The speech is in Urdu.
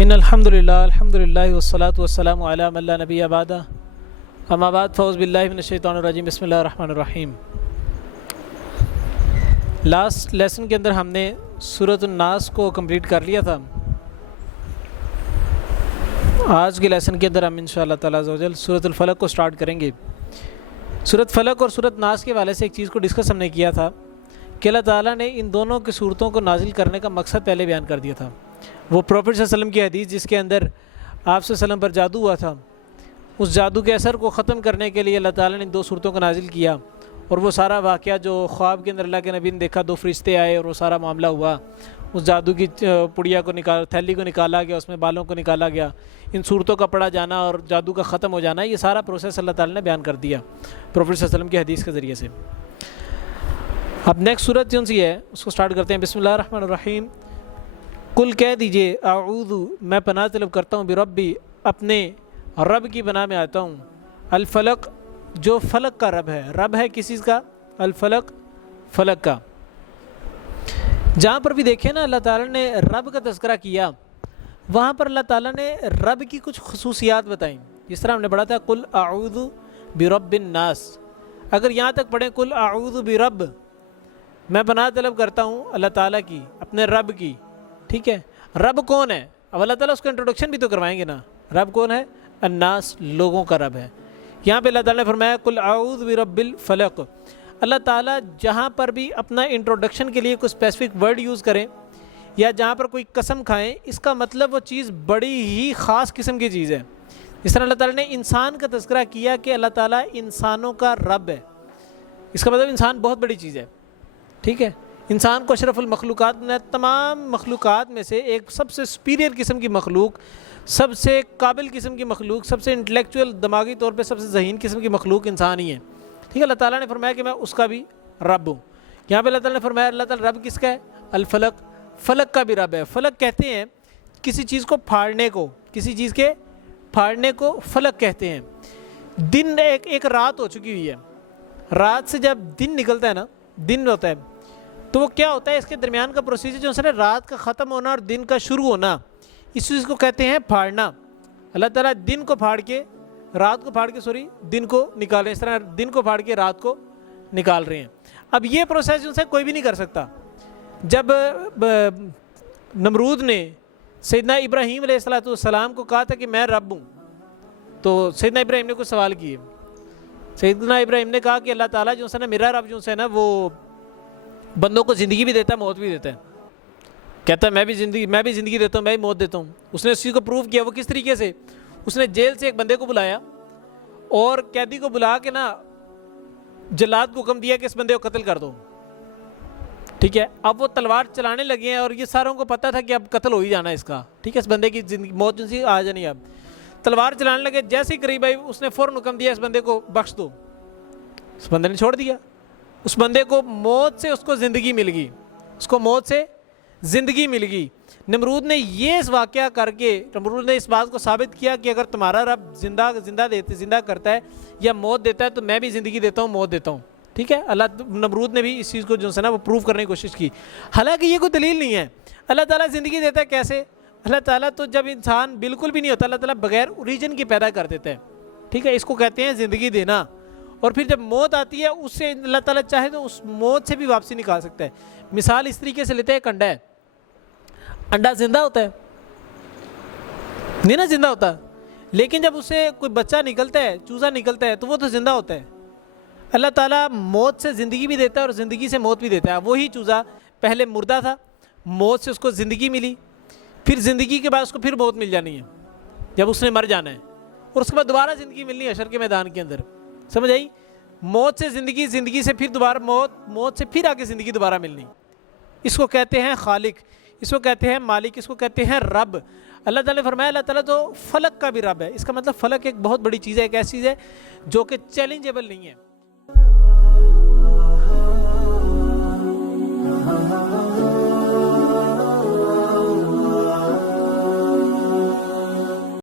ان الحمدللہ والصلاۃ والسلام علی من لا نبی بعدہ اما بعد فاعوذ باللہ من الشیطان الرجیم بسم اللہ الرحمن الرحیم۔ لاسٹ لیسن کے اندر ہم نے سورۃ الناس کو کمپلیٹ کر لیا تھا۔ آج کے لیسن کے اندر ہم انشاءاللہ تعالیٰ عز و جل سورۃ الفلق کو سٹارٹ کریں گے۔ سورۃ فلق اور سورۃ ناس کے حوالے سے ایک چیز کو ڈسکس ہم نے کیا تھا کہ اللہ تعالیٰ نے ان دونوں کی صورتوں کو نازل کرنے کا مقصد پہلے بیان کر دیا تھا۔ وہ پروفٹ صلی اللہ علیہ وسلم کی حدیث جس کے اندر آپ صلی اللہ علیہ وسلم پر جادو ہوا تھا، اس جادو کے اثر کو ختم کرنے کے لیے اللہ تعالیٰ نے ان دو صورتوں کو نازل کیا، اور وہ سارا واقعہ جو خواب کے اندر اللہ کے نبی نے دیکھا، دو فرشتے آئے اور وہ سارا معاملہ ہوا، اس جادو کی پڑیا کو تھیلی کو نکالا گیا، اس میں بالوں کو نکالا گیا، ان صورتوں کا پڑا جانا اور جادو کا ختم ہو جانا، یہ سارا پروسیس اللہ تعالیٰ نے بیان کر دیا پروفٹ صلی اللہ علیہ وسلم کی حدیث کے ذریعے سے۔ اب نیکسٹ صورت جون سی ہے اس کو سٹارٹ کرتے ہیں۔ بسم اللہ الرحمن الرحیم۔ کل کہہ دیجئے اعوذ میں پناہ طلب کرتا ہوں بربی اپنے رب کی پناہ میں آتا ہوں، الفلق جو فلک کا رب ہے، رب ہے کس چیز کا؟ الفلق، فلک کا۔ جہاں پر بھی دیکھیں نا اللہ تعالیٰ نے رب کا تذکرہ کیا، وہاں پر اللہ تعالیٰ نے رب کی کچھ خصوصیات بتائیں، جس طرح ہم نے پڑھا تھا قل اعوذ برب الناس۔ اگر یہاں تک پڑھیں قل اعوذ برب، میں پناہ طلب کرتا ہوں اللہ تعالیٰ کی، اپنے رب کی، ٹھیک ہے؟ رب کون ہے؟ اب اللہ تعالیٰ اس کا انٹروڈکشن بھی تو کروائیں گے نا۔ رب کون ہے؟ الناس، لوگوں کا رب ہے۔ یہاں پہ اللہ تعالیٰ نے فرمایا قل اعوذ برب الفلق۔ اللہ تعالیٰ جہاں پر بھی اپنا انٹروڈکشن کے لیے کوئی اسپیسیفک ورڈ یوز کریں یا جہاں پر کوئی قسم کھائیں، اس کا مطلب وہ چیز بڑی ہی خاص قسم کی چیز ہے۔ جس طرح اللہ تعالیٰ نے انسان کا تذکرہ کیا کہ اللہ تعالیٰ انسانوں کا رب ہے، اس کا مطلب انسان بہت بڑی چیز ہے، ٹھیک ہے؟ انسان کو اشرف المخلوقات نے، تمام مخلوقات میں سے ایک سب سے سپیریئر قسم کی مخلوق، سب سے قابل قسم کی مخلوق، سب سے انٹلیکچوئل دماغی طور پہ سب سے ذہین قسم کی مخلوق انسان ہی ہے، ٹھیک ہے؟ اللہ تعالیٰ نے فرمایا کہ میں اس کا بھی رب ہوں۔ یہاں پہ اللہ تعالیٰ نے فرمایا اللہ تعالیٰ رب کس کا ہے؟ الفلق، فلک کا بھی رب ہے۔ فلک کہتے ہیں کسی چیز کو پھاڑنے کو، کسی چیز کے پھاڑنے کو فلک کہتے ہیں۔ دن ایک رات ہو چکی ہوئی ہے، رات سے جب دن نکلتا ہے نا، دن ہوتا ہے، تو وہ کیا ہوتا ہے؟ اس کے درمیان کا پروسیجر جو ہے رات کا ختم ہونا اور دن کا شروع ہونا، اس چیز کو کہتے ہیں پھاڑنا۔ اللہ تعالیٰ دن کو پھاڑ کے، رات کو پھاڑ کے دن کو نکال رہے ہیں، اس طرح دن کو پھاڑ کے رات کو نکال رہے ہیں۔ اب یہ پروسیس جو ہے کوئی بھی نہیں کر سکتا۔ جب نمرود نے سیدنا ابراہیم علیہ السلام کو کہا تھا کہ میں رب ہوں، تو سیدنا ابراہیم نے کچھ سوال کیے۔ سیدنا ابراہیم نے کہا کہ اللہ تعالیٰ جو ہے نا، میرا رب جو ہے نا، وہ بندوں کو زندگی بھی دیتا ہے، موت بھی دیتا ہے۔ کہتا ہے میں بھی زندگی دیتا ہوں، میں بھی موت دیتا ہوں۔ اس نے اس چیز کو پروو کیا۔ وہ کس طریقے سے؟ اس نے جیل سے ایک بندے کو بلایا اور قیدی کو بلا کے نا جلاد کو حکم دیا کہ اس بندے کو قتل کر دو، ٹھیک ہے؟ اب وہ تلوار چلانے لگے ہیں اور یہ ساروں کو پتہ تھا کہ اب قتل ہو ہی جانا ہے اس کا، ٹھیک ہے؟ اس بندے کی زندگی موت جو سی آ جانی ہے۔ اب تلوار چلانے لگے، جیسے ہی قریب آئی اس نے فوراً حکم دیا اس بندے کو بخش دو۔ اس بندے نے چھوڑ دیا۔ اس بندے کو موت سے اس کو زندگی مل گئی، اس کو موت سے زندگی مل گئی۔ نمرود نے یہ اس واقعہ کر کے، نمرود نے اس بات کو ثابت کیا کہ اگر تمہارا رب زندہ کرتا ہے یا موت دیتا ہے تو میں بھی زندگی دیتا ہوں، موت دیتا ہوں، ٹھیک ہے؟ نمرود نے بھی اس چیز کو جو ہے نا وہ پروف کرنے کی کوشش کی، حالانکہ یہ کوئی دلیل نہیں ہے۔ اللہ تعالیٰ زندگی دیتا ہے کیسے؟ اللہ تعالیٰ تو جب انسان بالکل بھی نہیں ہوتا، اللہ تعالیٰ بغیر اوریجن کی پیدا کر دیتا ہے، ٹھیک ہے؟ اس کو کہتے ہیں زندگی دینا۔ اور پھر جب موت آتی ہے اس سے اللہ تعالیٰ چاہے تو اس موت سے بھی واپسی نکال سکتا ہے۔ مثال اس طریقے سے لیتے ہیں، ایک انڈا ہے، انڈا زندہ ہوتا ہے؟ نہیں نا زندہ ہوتا، لیکن جب اسے کوئی بچہ نکلتا ہے، چوزا نکلتا ہے، تو وہ تو زندہ ہوتا ہے۔ اللہ تعالیٰ موت سے زندگی بھی دیتا ہے اور زندگی سے موت بھی دیتا ہے۔ وہی چوزا پہلے مردہ تھا، موت سے اس کو زندگی ملی، پھر زندگی کے بعد اس کو پھر موت مل جانی ہے جب اس نے مر جانا ہے، اور اس کے بعد دوبارہ زندگی ملنی ہے حشر کے میدان کے اندر۔ سمجھ آئی؟ موت سے زندگی، زندگی سے پھر دوبارہ موت، موت سے پھر آگے زندگی دوبارہ ملنی۔ اس کو کہتے ہیں خالق، اس کو کہتے ہیں مالک، اس کو کہتے ہیں رب۔ اللہ تعالیٰ نے فرمایا اللہ تعالیٰ تو فلک کا بھی رب ہے۔ اس کا مطلب فلک ایک بہت بڑی چیز ہے، ایک ایسی چیز ہے جو کہ چیلنجیبل نہیں ہے۔